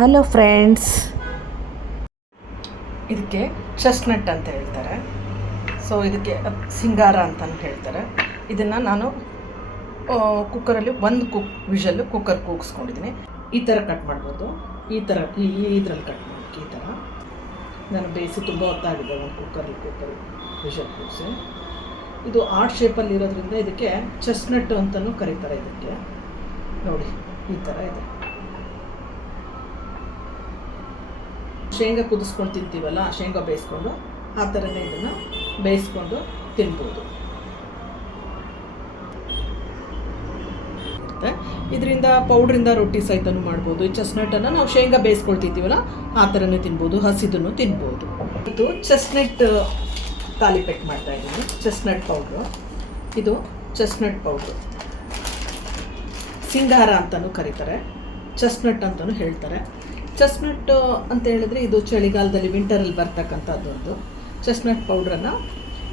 Hello friends ಇದಕ್ಕೆ chestnut ಅಂತ ಹೇಳ್ತಾರೆ. ಸೊ ಇದಕ್ಕೆ ಸಿಂಗಾರ ಅಂತಲೂ ಹೇಳ್ತಾರೆ. ಇದನ್ನು ನಾನು ಕುಕ್ಕರಲ್ಲಿ ಒಂದು ಕುಕ್ ವಿಷಲ್ಲು ಕುಕ್ಕರ್ ಕೂಗಿಸ್ಕೊಂಡಿದ್ದೀನಿ. ಈ ಥರ ಕಟ್ ಮಾಡ್ಬೋದು. ಈ ಥರ, ಈ ಇದರಲ್ಲಿ ಕಟ್ ಮಾಡಬೇಕು, ಈ ಥರ. ನಾನು ಬೇಯಿಸಿ ತುಂಬ ಹೊತ್ತಾಗಿದೆ ಒಂದು ಕುಕ್ಕರಲ್ಲಿ ಕುಕ್ಕರ್ ವಿಷಲ್ ಕೂಗಿಸಿ. ಇದು ಆರ್ಟ್ ಶೇಪಲ್ಲಿ ಇರೋದ್ರಿಂದ ಇದಕ್ಕೆ ಚೆಸ್ಟ್ನಟ್ ಅಂತಲೂ ಕರೀತಾರೆ ಇದಕ್ಕೆ. ನೋಡಿ, ಈ ಥರ ಇದೆ. ಶೇಂಗಾ ಕುದಿಸ್ಕೊಂಡು ತಿಂತೀವಲ್ಲ ಶೇಂಗಾ ಬೇಯಿಸ್ಕೊಂಡು ಆ ಥರನೇ ಇದನ್ನು ಬೇಯಿಸ್ಕೊಂಡು ತಿನ್ಬೋದು. ಇದರಿಂದ ಪೌಡ್ರಿಂದ ರೊಟ್ಟಿ ಸಹಿತನೂ ಮಾಡ್ಬೋದು. ಈ ಚೆಸ್ನಟನ್ನು ನಾವು ಶೇಂಗಾ ಬೇಯಿಸ್ಕೊಳ್ತಿದ್ದೀವಲ್ಲ ಆ ಥರನೇ ತಿನ್ಬೋದು, ಹಸಿದನ್ನು ತಿನ್ಬೋದು. ಇದು ಚೆಸ್ನಟ್ ತಾಲಿಪೆಟ್ ಮಾಡ್ತಾ ಇದ್ದೀನಿ. ಚೆಸ್ನಟ್ ಪೌಡ್ರು ಇದು ಚೆಸ್ನಟ್ ಪೌಡ್ರು ಸಿಂಗಾರ ಅಂತಲೂ ಕರೀತಾರೆ. ಚೆಸ್ನಟ್ ಅಂತಲೂ ಹೇಳ್ತಾರೆ. ಚೆಸ್ನಟ್ ಅಂತ ಹೇಳಿದ್ರೆ ಇದು ಚಳಿಗಾಲದಲ್ಲಿ ವಿಂಟರಲ್ಲಿ ಬರ್ತಕ್ಕಂಥದ್ದು ಒಂದು ಚೆಸ್ನಟ್ ಪೌಡ್ರನ್ನು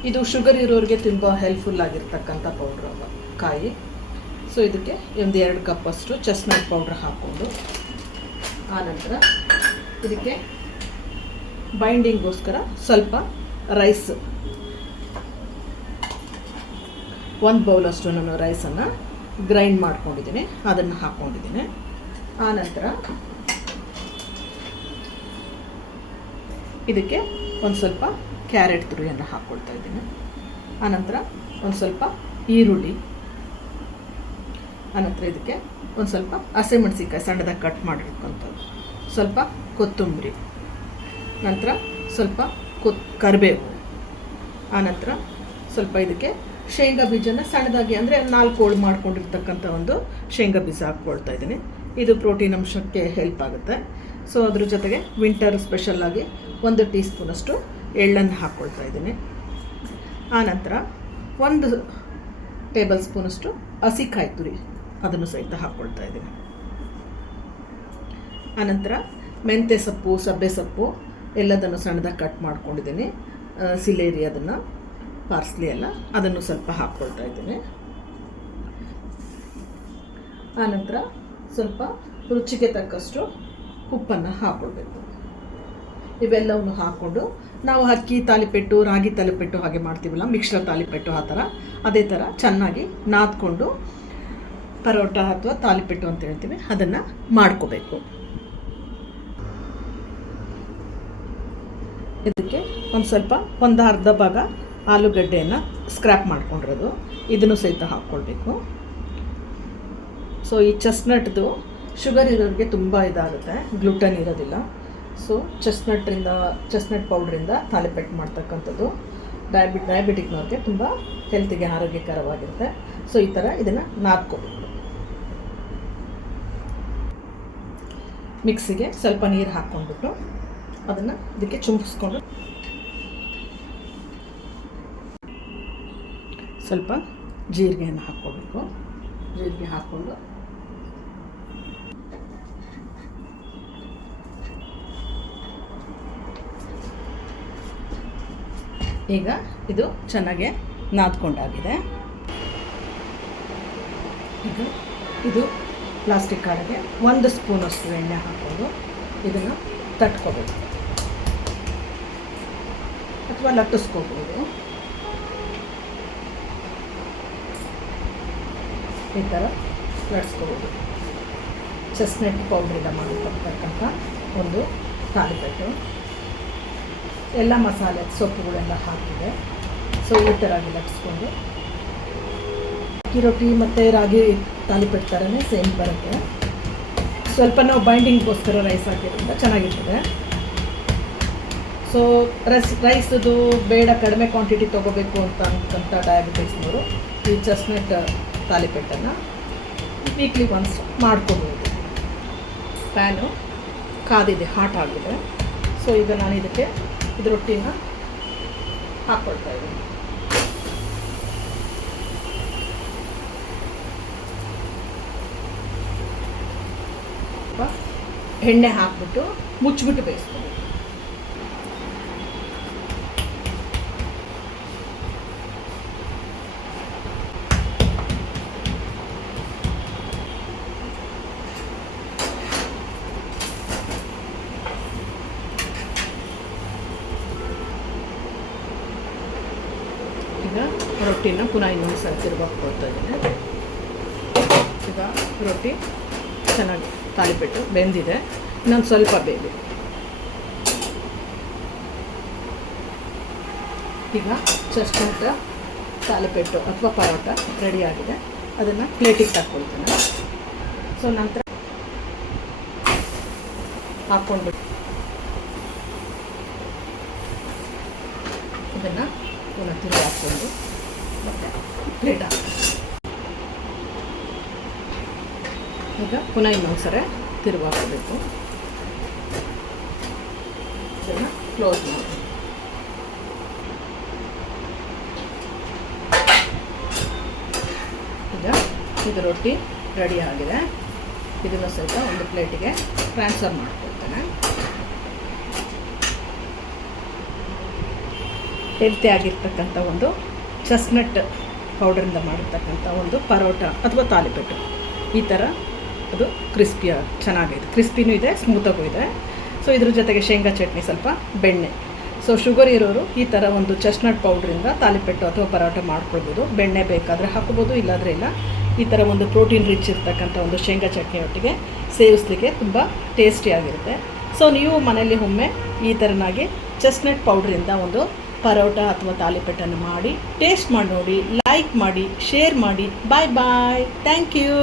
ಇದು ಶುಗರ್ ಇರೋರಿಗೆ ತುಂಬ ಹೆಲ್ಪ್ಫುಲ್ ಆಗಿರ್ತಕ್ಕಂಥ ಪೌಡ್ರ್ ಕಾಯಿ. ಸೊ ಇದಕ್ಕೆ ಒಂದು ಎರಡು ಕಪ್ಪಷ್ಟು ಚೆಸ್ನಟ್ ಪೌಡ್ರ್ ಹಾಕ್ಕೊಂಡು ಆನಂತರ ಇದಕ್ಕೆ ಬೈಂಡಿಂಗ್ಗೋಸ್ಕರ ಸ್ವಲ್ಪ ರೈಸ್ ಒಂದು ಬೌಲಷ್ಟು ನಾನು ರೈಸನ್ನು ಗ್ರೈಂಡ್ ಮಾಡ್ಕೊಂಡಿದ್ದೀನಿ, ಅದನ್ನು ಹಾಕ್ಕೊಂಡಿದ್ದೀನಿ. ಆನಂತರ ಇದಕ್ಕೆ ಒಂದು ಸ್ವಲ್ಪ ಕ್ಯಾರೆಟ್ ತುರಿಯನ್ನು ಹಾಕ್ಕೊಳ್ತಾ ಇದ್ದೀನಿ. ಆನಂತರ ಒಂದು ಸ್ವಲ್ಪ ಈರುಳ್ಳಿ. ಆನಂತರ ಇದಕ್ಕೆ ಒಂದು ಸ್ವಲ್ಪ ಹಸಿಮೆಣಸಿನ್ಕಾಯಿ ಸಣ್ಣದಾಗಿ ಕಟ್ ಮಾಡಿರ್ತಕ್ಕಂಥದ್ದು ಸ್ವಲ್ಪ ಕೊತ್ತಂಬರಿ. ನಂತರ ಸ್ವಲ್ಪ ಕೊತ್ ಕರಿಬೇವು. ಆನಂತರ ಸ್ವಲ್ಪ ಇದಕ್ಕೆ ಶೇಂಗಾ ಬೀಜನ ಸಣ್ಣದಾಗಿ ಅಂದರೆ ನಾಲ್ಕು ಹೋಳು ಮಾಡ್ಕೊಂಡಿರ್ತಕ್ಕಂಥ ಒಂದು ಶೇಂಗಾ ಬೀಜ ಹಾಕ್ಕೊಳ್ತಾ ಇದ್ದೀನಿ. ಇದು ಪ್ರೋಟೀನ್ ಅಂಶಕ್ಕೆ ಹೆಲ್ಪ್ ಆಗುತ್ತೆ. ಸೊ ಅದ್ರ ಜೊತೆಗೆ ವಿಂಟರ್ ಸ್ಪೆಷಲ್ಲಾಗಿ ಒಂದು ಟೀ ಸ್ಪೂನಷ್ಟು ಎಳ್ಳನ್ನು ಹಾಕ್ಕೊಳ್ತಾ ಇದ್ದೀನಿ. ಆನಂತರ ಒಂದು ಟೇಬಲ್ ಸ್ಪೂನಷ್ಟು ಹಸಿಕಾಯಿ ತುರಿ ಅದನ್ನು ಸಹಿತ ಹಾಕ್ಕೊಳ್ತಾ ಇದ್ದೀನಿ. ಆನಂತರ ಮೆಂತ್ಯ ಸೊಪ್ಪು, ಸಬ್ಬೆ ಸೊಪ್ಪು ಎಲ್ಲದನ್ನು ಸಣ್ಣದಾಗಿ ಕಟ್ ಮಾಡ್ಕೊಂಡಿದ್ದೀನಿ. ಸಿಲೇರಿ ಅದನ್ನು, ಪಾರ್ಸ್ಲಿ ಎಲ್ಲ ಅದನ್ನು ಸ್ವಲ್ಪ ಹಾಕ್ಕೊಳ್ತಾ ಇದ್ದೀನಿ. ಆನಂತರ ಸ್ವಲ್ಪ ರುಚಿಗೆ ತಕ್ಕಷ್ಟು ಉಪ್ಪನ್ನು ಹಾಕ್ಕೊಳ್ಬೇಕು ಇವೆಲ್ಲವನ್ನು ಹಾಕ್ಕೊಂಡು ನಾವು ಅಕ್ಕಿ, ತಾಲಿಪೆಟ್ಟು, ರಾಗಿ ತಾಲಿಪೆಟ್ಟು ಹಾಗೆ ಮಾಡ್ತೀವಲ್ಲ ಮಿಕ್ಸ್ಚರ್ ತಾಲಿಪೆಟ್ಟು ಆ ಥರ, ಅದೇ ಥರ ಚೆನ್ನಾಗಿ ನಾದ್ಕೊಂಡು ಪರೋಟ ಅಥವಾ ತಾಲಿಪೆಟ್ಟು ಅಂತ ಹೇಳ್ತೀವಿ, ಅದನ್ನು ಮಾಡ್ಕೋಬೇಕು. ಇದಕ್ಕೆ ಒಂದು ಸ್ವಲ್ಪ ಒಂದು ಅರ್ಧ ಭಾಗ ಆಲೂಗಡ್ಡೆಯನ್ನು ಸ್ಕ್ರ್ಯಾಪ್ ಮಾಡ್ಕೊಂಡಿರೋದು. ಇದನ್ನು ಸಹಿತ ಹಾಕ್ಕೊಳ್ಬೇಕು. ಸೊ ಈ ಚೆಸ್ನಟ್ದು ಶುಗರ್ ಇರೋರಿಗೆ ತುಂಬ ಇದಾಗುತ್ತೆ ಗ್ಲೂಟನ್ ಇರೋದಿಲ್ಲ. ಸೊ ಚೆಸ್ನಟ್ರಿಂದ ಚೆಸ್ನಟ್ ಪೌಡ್ರಿಂದ ತಾಲಿಪೆಟ್ ಮಾಡ್ತಕ್ಕಂಥದ್ದು. ಡಯಾಬಿಟ್ ಡಯಾಬಿಟಿಕ್ನವ್ರಿಗೆ ತುಂಬ ಹೆಲ್ತಿಗೆ ಆರೋಗ್ಯಕರವಾಗಿರುತ್ತೆ. ಸೊ ಈ ಥರ ಇದನ್ನು ನಾದ್ಕೋಬೇಕು ಮಿಕ್ಸಿಗೆ ಸ್ವಲ್ಪ ನೀರು ಹಾಕ್ಕೊಂಡ್ಬಿಟ್ಟು ಅದನ್ನು ಇದಕ್ಕೆ ಚುಂಬಿಸ್ಕೊಂಡು ಸ್ವಲ್ಪ ಜೀರಿಗೆಯನ್ನು ಹಾಕ್ಕೋಬೇಕು. ಜೀರಿಗೆ ಹಾಕ್ಕೊಂಡು ಈಗ ಇದು ಚೆನ್ನಾಗೆ ನಾದ್ಕೊಂಡಾಗಿದೆ. ಇದು ಇದು ಪ್ಲಾಸ್ಟಿಕ್ ಕಾಳಿಗೆ ಒಂದು ಸ್ಪೂನಷ್ಟು ಎಣ್ಣೆ ಹಾಕ್ಕೊಂಡು ಇದನ್ನು ತಟ್ಕೋಬೇಕು ಅಥವಾ ಲಟ್ಟಿಸ್ಕೋಬೋದು. ಈ ಥರ ಲಟ್ಸ್ಕೋಬೋದು ಚೆಸ್ನೆಟ್ ಪೌಡ್ರಿಂದ ಮಾಡಿರ್ತಕ್ಕಂಥ ಒಂದು ತಾಲಿಪೆಟ್ಟು. ಎಲ್ಲ ಮಸಾಲೆ ಸೊಪ್ಪುಗಳೆಲ್ಲ ಹಾಕಿದೆ. ಸೊ ಈ ಥರ ಲಟ್ಸ್ಕೊಂಡು ಅಕ್ಕಿ ರೊಟ್ಟಿ ಮತ್ತು ರಾಗಿ ತಾಲಿಪೆಟ್ಟು ಥರನೇ ಸೇಮ್ ಬರುತ್ತೆ. ಸ್ವಲ್ಪ ನಾವು ಬೈಂಡಿಂಗ್ಗೋಸ್ಕರ ರೈಸ್ ಹಾಕಿರೋದ್ರಿಂದ ಚೆನ್ನಾಗಿರ್ತದೆ. ಸೊ ರೈಸ್ ರೈಸದು ಬೇಡ ಕಡಿಮೆ ಕ್ವಾಂಟಿಟಿ ತೊಗೋಬೇಕು ಅಂತ ಅಂತಕ್ಕಂಥ ಡಯಾಬಿಟಿಸ್ನವರು ಈ ಚಸ್ನೆಟ್ ತಾಲಿಪೆಟ್ಟನ್ನು ವೀಕ್ಲಿ ಒನ್ಸ್ ಮಾಡ್ಕೋಬೋದು. ಪ್ಯಾನು ಕಾದಿದೆ ಹಾಟ್ ಆಗಿದೆ. ಸೊ ಈಗ ನಾನು ಇದಕ್ಕೆ ಇದು ರೊಟ್ಟಿನ ಹಾಕ್ಕೊಳ್ತಾ ಇದ್ದೀನಿ. ಎಣ್ಣೆ ಹಾಕ್ಬಿಟ್ಟು ಮುಚ್ಚಿಬಿಟ್ಟು ಬೇಯಿಸ್ಕೋಬೇಕು ಈಗ ರೊಟ್ಟಿನ ಪುನಃ ಇನ್ನೊಂದು ಸಲ ತಿರುಗಾಕ್ಕೊಳ್ತಾ ಇದ್ದೀನಿ. ಈಗ ರೊಟ್ಟಿ ಚೆನ್ನಾಗಿ ತಾಳಿಬಿಟ್ಟು ಬೆಂದಿದೆ. ಇನ್ನೊಂದು ಸ್ವಲ್ಪ ಬೇಯಲಿ ಈಗ ಚಸ್ನಟ್ ತಾಲಿಪೆಟ್ಟು ಅಥವಾ ಪರೋಟ ರೆಡಿಯಾಗಿದೆ ಅದನ್ನು ಪ್ಲೇಟಿಗೆ ತಕ್ಕೊಳ್ತೇನೆ. ಸೊ ನಂತರ ಹಾಕ್ಕೊಂಡ್ಬಿಟ್ಟು ಇದನ್ನು ಪುನಃ ತಿರುಗಿ ಹಾಕ್ಕೊಂಡು ಮತ್ತೆ ಪ್ಲೇಟ್ ಹಾಕಿ ಈಗ ಪುನಃ ಇನ್ನೊಂದು ಸರಿ ತಿರುಗಿ ಹಾಕಬೇಕು. ಇದನ್ನು ಕ್ಲೋಸ್ ಮಾಡಿ. ಈಗ ಇದು ರೊಟ್ಟಿ ರೆಡಿ ಆಗಿದೆ. ಇದನ್ನು ಸ್ವಲ್ಪ ಒಂದು ಪ್ಲೇಟಿಗೆ ಟ್ರಾನ್ಸ್ಫರ್ ಮಾಡ್ಕೊಳ್ತೇನೆ ಹೆಲ್ತಿ ಆಗಿರ್ತಕ್ಕಂಥ ಒಂದು ಚಸ್ನಟ್ ಪೌಡರಿಂದ ಮಾಡಿರ್ತಕ್ಕಂಥ ಒಂದು ಪರೋಟ ಅಥವಾ ತಾಲಿಪೆಟ್ಟು. ಈ ಥರ ಅದು ಕ್ರಿಸ್ಪಿಯ ಚೆನ್ನಾಗಿದೆ ಕ್ರಿಸ್ಪಿನೂ ಇದೆ. ಸ್ಮೂತಾಗೂ ಇದೆ ಸೊ ಇದ್ರ ಜೊತೆಗೆ ಶೇಂಗಾ ಚಟ್ನಿ ಸ್ವಲ್ಪ ಬೆಣ್ಣೆ. ಸೊ ಶುಗರ್ ಇರೋರು ಈ ಥರ ಒಂದು ಚಸ್ನಟ್ ಪೌಡ್ರಿಂದ ತಾಲಿಪೆಟ್ಟು ಅಥವಾ ಪರೋಟ ಮಾಡ್ಕೊಳ್ಬೋದು. ಬೆಣ್ಣೆ ಬೇಕಾದರೆ ಹಾಕ್ಬೋದು, ಇಲ್ಲಾಂದರೆ ಇಲ್ಲ. ಈ ಥರ ಒಂದು ಪ್ರೋಟೀನ್ ರಿಚ್ ಇರ್ತಕ್ಕಂಥ ಒಂದು ಶೇಂಗಾ ಚಟ್ನಿ ಒಟ್ಟಿಗೆ ಸೇವಿಸ್ಲಿಕ್ಕೆ ತುಂಬ ಟೇಸ್ಟಿಯಾಗಿರುತ್ತೆ ಸೊ ನೀವು ಮನೆಯಲ್ಲಿ ಒಮ್ಮೆ ಈ ಥರನಾಗಿ ಚೆಸ್ನಟ್ ಪೌಡ್ರಿಂದ ಒಂದು ಪರೋಟ ಅಥವಾ ತಾಲಿಪೆಟ್ಟನ್ನು ಮಾಡಿ ಟೇಸ್ಟ್ ಮಾಡಿ ನೋಡಿ ಲೈಕ್ ಮಾಡಿ ಶೇರ್ ಮಾಡಿ. ಬಾಯ್ ಬಾಯ್ ಥ್ಯಾಂಕ್ ಯು